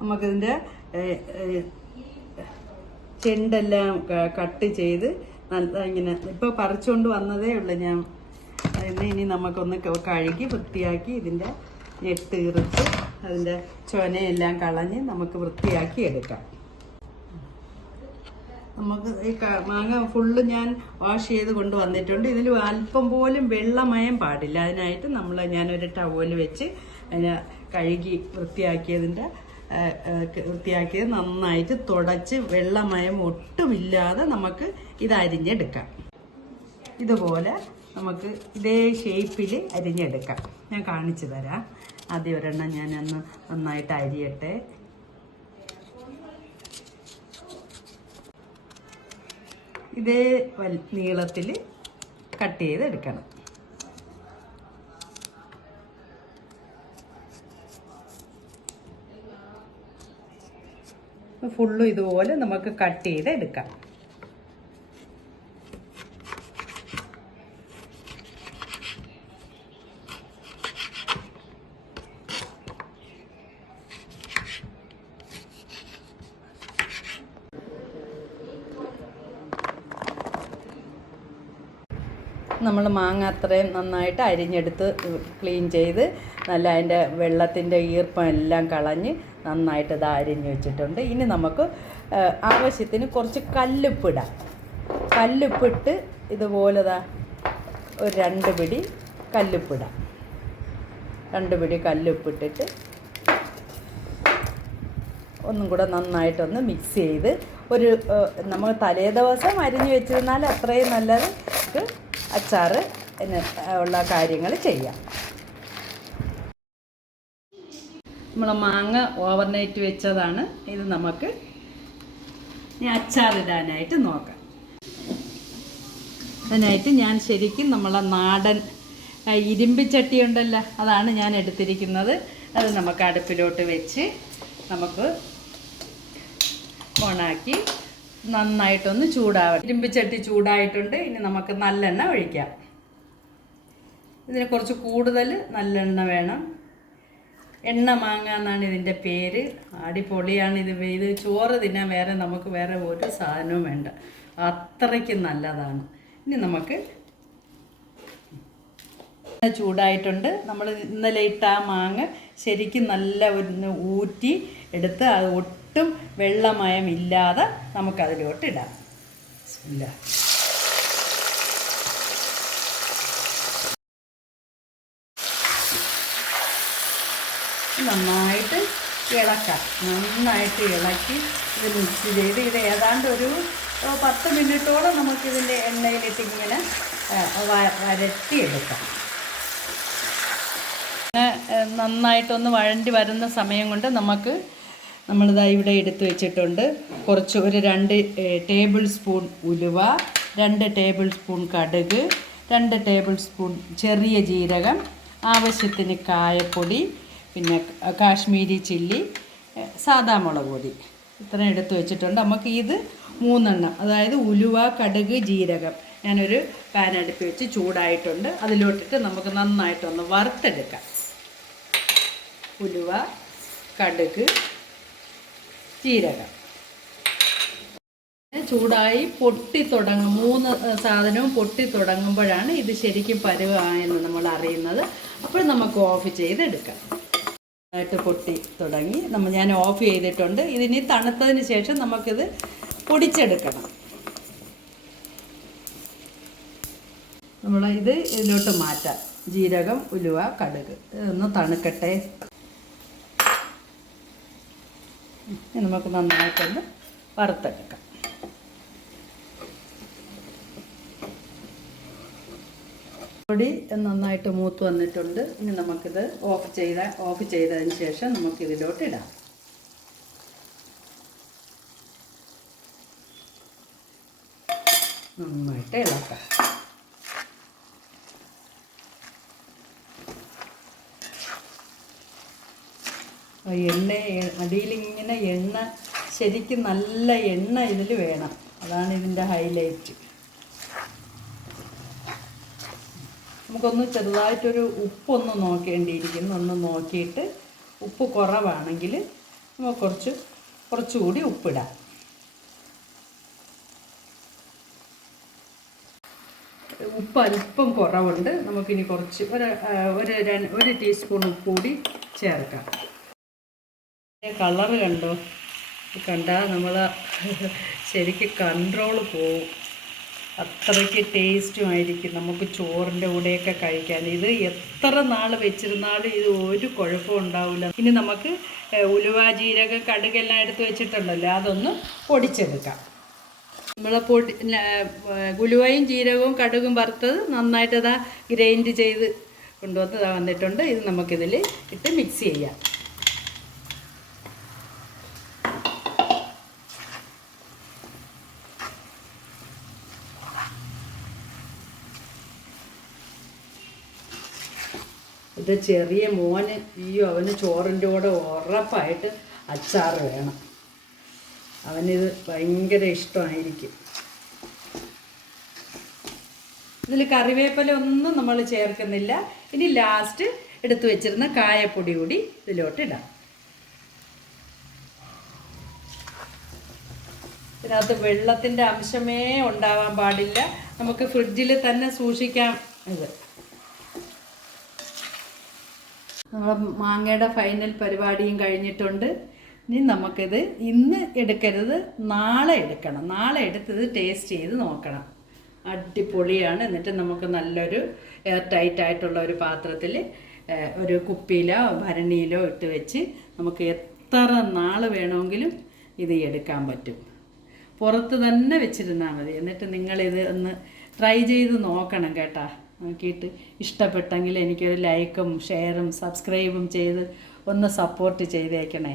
നമുക്കിതിൻ്റെ ചെണ്ടെല്ലാം കട്ട് ചെയ്ത് നല്ല ഇങ്ങനെ ഇപ്പോൾ പറിച്ചുകൊണ്ട് വന്നതേ ഉള്ളൂ ഞാൻ. ഇനി നമുക്കൊന്ന് കഴുകി വൃത്തിയാക്കി ഇതിൻ്റെ ഞെട്ട് ഇറുത്ത് അതിൻ്റെ ചൊനയെല്ലാം കളഞ്ഞ് നമുക്ക് വൃത്തിയാക്കി എടുക്കാം. നമുക്ക് ഈ മാങ്ങ ഫുള്ള് ഞാൻ വാഷ് ചെയ്ത് കൊണ്ട് വന്നിട്ടുണ്ട്. ഇതിൽ അല്പം പോലും വെള്ളമയം പാടില്ല. അതിനായിട്ട് ഞാനൊരു ടവൽ വെച്ച് അതിനെ കഴുകി വൃത്തിയാക്കിയത് നന്നായിട്ട് തുടച്ച് വെള്ളമയം ഒട്ടുമില്ലാതെ നമുക്ക് ഇത് അരിഞ്ഞെടുക്കാം. ഇതുപോലെ നമുക്ക് ഇതേ ഷേപ്പിൽ അരിഞ്ഞെടുക്കാം. ഞാൻ കാണിച്ചു തരാം. ആദ്യം ഒരെണ്ണം ഞാനൊന്ന് നന്നായിട്ട് അരിയട്ടെ. ഇതേ നീളത്തിൽ കട്ട് ചെയ്തെടുക്കണം. ഫുള്ളും ഇതുപോലെ നമുക്ക് കട്ട് ചെയ്തെടുക്കാം. നമ്മൾ മാങ്ങ അത്രയും നന്നായിട്ട് അരിഞ്ഞെടുത്ത് ക്ലീൻ ചെയ്ത് നല്ല അതിൻ്റെ വെള്ളത്തിൻ്റെ ഈർപ്പം എല്ലാം കളഞ്ഞ് നന്നായിട്ട് ഇത് അരിഞ്ഞ് വെച്ചിട്ടുണ്ട്. ഇനി നമുക്ക് ആവശ്യത്തിന് കുറച്ച് കല്ലുപ്പിടാം. കല്ലുപ്പിട്ട് ഇതുപോലെ ഒരു 2 പിടി കല്ലുപ്പിടാം. 2 പിടി കല്ലുപ്പിട്ടിട്ട് ഒന്നും കൂടെ നന്നായിട്ടൊന്ന് മിക്സ് ചെയ്ത് നമ്മൾ തലേ ദിവസം അരിഞ്ഞ് വെച്ചിരുന്നാൽ അത്രയും നല്ലത്. അച്ചാർ ഉള്ള കാര്യങ്ങൾ ചെയ്യാം. നമ്മൾ മാങ്ങ ഓവർനൈറ്റ് വെച്ചതാണ്. ഇത് നമുക്ക് അച്ചാറിടാനായിട്ട് നോക്കാം. അതിനായിട്ട് ഞാൻ ശരിക്കും നമ്മളെ നാടൻ ഇരുമ്പിച്ചട്ടി ഉണ്ടല്ലോ, അതാണ് ഞാൻ എടുത്തിരിക്കുന്നത്. അത് നമുക്ക് അടുപ്പിലോട്ട് വെച്ച് നമുക്ക് ഓണാക്കി നന്നായിട്ടൊന്ന് ചൂടാവണം. ഇരുമ്പിച്ചട്ടി ചൂടായിട്ടുണ്ട്. ഇനി നമുക്ക് നല്ലെണ്ണ ഒഴിക്കാം. ഇതിന് കുറച്ച് കൂടുതൽ നല്ലെണ്ണ വേണം. എണ്ണ മാങ്ങ എന്നാണ് ഇതിൻ്റെ പേര്. അടിപൊളിയാണ് ഇത് ചോറ് തിന്നാൻ നമുക്ക് വേറെ ഒരു സാധനവും വേണ്ട. അത്രയ്ക്ക് നല്ലതാണ്. ഇനി നമുക്ക് ചൂടായിട്ടുണ്ട്. നമ്മൾ ഇന്നലെ ഇട്ട ആ മാങ്ങ ശരിക്കും നല്ല ഒന്ന് ഊറ്റി എടുത്ത് അത് ഒട്ടും വെള്ളമയമില്ലാതെ നമുക്കതിലോട്ട് ഇടാം. നന്നായിട്ട് ഇളക്കാം. നന്നായിട്ട് ഇളക്കി ഇത് മിക്സ് ചെയ്ത് ഇത് ഏതാണ്ട് ഒരു 10 മിനിറ്റോളം നമുക്കിതിൻ്റെ എണ്ണയിലിട്ട് ഇങ്ങനെ വരട്ടിയെടുക്കാം. നന്നായിട്ടൊന്ന് വഴണ്ടി വരുന്ന സമയം കൊണ്ട് നമ്മളിതാ ഇവിടെ എടുത്തു വെച്ചിട്ടുണ്ട്. കുറച്ച് ഒരു 2 ടേബിൾ സ്പൂൺ ഉലുവ, 2 ടേബിൾ സ്പൂൺ കടുക്, 2 ടേബിൾ സ്പൂൺ ചെറിയ ജീരകം, ആവശ്യത്തിന് കായപ്പൊടി, പിന്നെ കാശ്മീരി ചില്ലി, സാദാ മുളക് പൊടി, ഇത്രയും എടുത്തു വെച്ചിട്ടുണ്ട്. നമുക്ക് ഇത് 3 എണ്ണം, അതായത് ഉലുവ, കടുക്, ജീരകം ഞാനൊരു പാൻ അടുപ്പ് വെച്ച് ചൂടായിട്ടുണ്ട്. അതിലോട്ടിട്ട് നമുക്ക് നന്നായിട്ടൊന്ന് വറുത്തെടുക്കാം. ഉലുവ, കടുക്, ജീരകം ചൂടായി പൊട്ടിത്തുടങ്ങും. 3 സാധനവും പൊട്ടിത്തുടങ്ങുമ്പോഴാണ് ഇത് ശരിക്കും പരുവായെന്ന് നമ്മൾ അറിയുന്നത്. അപ്പോൾ നമുക്ക് ഓഫ് ചെയ്തെടുക്കാം. ആയിട്ട് പൊട്ടി തുടങ്ങി ഞാൻ ഓഫ് ചെയ്തിട്ടുണ്ട്. ഇതിനി തണുത്തതിന് ശേഷം നമുക്കിത് പൊടിച്ചെടുക്കണം. ഇതിലോട്ട് മാറ്റാം. ജീരകം, ഉലുവ, കടുക് ഇതൊന്ന് തണുക്കട്ടെ. നമുക്ക് നന്നായിട്ടൊന്ന് വറുത്തെടുക്കാം. പൊടി നന്നായിട്ട് മൂത്ത് വന്നിട്ടുണ്ട്. ഇനി നമുക്കിത് ഓഫ് ചെയ്തതിന് ശേഷം നമുക്കിതിലോട്ട് ഇടാം. നന്നായിട്ട് ഇളക്കാം. അടിയിലിങ്ങനെ എണ്ണ ശരിക്കും നല്ല എണ്ണ ഇതിൽ വേണം. അതാണ് ഇതിൻ്റെ ഹൈലൈറ്റ്. നമുക്കൊന്ന് ചെറുതായിട്ടൊരു ഉപ്പൊന്ന് നോക്കേണ്ടിയിരിക്കുന്നു. ഒന്ന് നോക്കിയിട്ട് ഉപ്പ് കുറവാണെങ്കിൽ നമുക്ക് കുറച്ചുകൂടി ഉപ്പിടാം. ഉപ്പ് അല്പം കുറവുണ്ട്. നമുക്കിനി കുറച്ച് ഒരു ടീസ്പൂൺ ഉപ്പ് കൂടി ചേർക്കാം. കളറ് കണ്ടാൽ നമ്മൾ ശരിക്കും കൺട്രോൾ പോവും. അത്രയ്ക്ക് ടേസ്റ്റുമായിരിക്കും നമുക്ക് ചോറിൻ്റെ കൂടെയൊക്കെ കഴിക്കാൻ. ഇത് എത്ര നാൾ വെച്ചിരുന്നാലും ഇത് ഒരു കുഴപ്പവും ഉണ്ടാവില്ല. ഇനി നമുക്ക് ഉലുവ, ജീരകം, കടുകെല്ലാം എടുത്ത് വെച്ചിട്ടുണ്ടല്ലോ, അതൊന്ന് പൊടിച്ചെടുക്കാം. നമ്മൾ ഉലുവയും ജീരകവും കടുകും വറുത്തത് നന്നായിട്ട് ഗ്രൈൻഡ് ചെയ്ത് വന്നിട്ടുണ്ട്. ഇത് നമുക്കിതിൽ ഇട്ട് മിക്സ് ചെയ്യാം. ഇത് ചെറിയ മോന് അവന് ചോറിൻ്റെ കൂടെ ഉറപ്പായിട്ട് അച്ചാർ വേണം. അവനിത് ഭയങ്കര ഇഷ്ടമായിരിക്കും. ഇതിൽ കറിവേപ്പില ഒന്നും നമ്മൾ ചേർക്കുന്നില്ല. ഇനി ലാസ്റ്റ് എടുത്തു വെച്ചിരുന്ന കായപ്പൊടി കൂടി ഇതിലോട്ട് ഇടാം. ഇതിനകത്ത് വെള്ളത്തിൻ്റെ അംശമേ ഉണ്ടാവാൻ പാടില്ല. നമുക്ക് ഫ്രിഡ്ജിൽ തന്നെ സൂക്ഷിക്കാം. ഇത് നമ്മൾ മാങ്ങയുടെ ഫൈനൽ പരിപാടിയും കഴിഞ്ഞിട്ടുണ്ട്. ഇനി നമുക്കിത് ഇന്ന് എടുക്കരുത്, നാളെ എടുക്കണം. നാളെ എടുത്തത് ടേസ്റ്റ് ചെയ്ത് നോക്കണം. അടിപൊളിയാണ്. എന്നിട്ട് നമുക്ക് നല്ലൊരു എയർ ടൈറ്റ് ആയിട്ടുള്ള ഒരു പാത്രത്തിൽ ഒരു കുപ്പിയിലോ ഭരണിയിലോ ഇട്ട് വെച്ച് നമുക്ക് എത്ര നാൾ വേണമെങ്കിലും ഇത് എടുക്കാൻ പറ്റും. പുറത്ത് തന്നെ വെച്ചിരുന്നാൽ മതി. എന്നിട്ട് നിങ്ങളിത് ഒന്ന് ട്രൈ ചെയ്ത് നോക്കണം കേട്ടോ. നോക്കിയിട്ട് ഇഷ്ടപ്പെട്ടെങ്കിൽ എനിക്കൊരു ലൈക്കും ഷെയറും സബ്സ്ക്രൈബും ചെയ്ത് ഒന്ന് സപ്പോർട്ട് ചെയ്തേക്കണേ.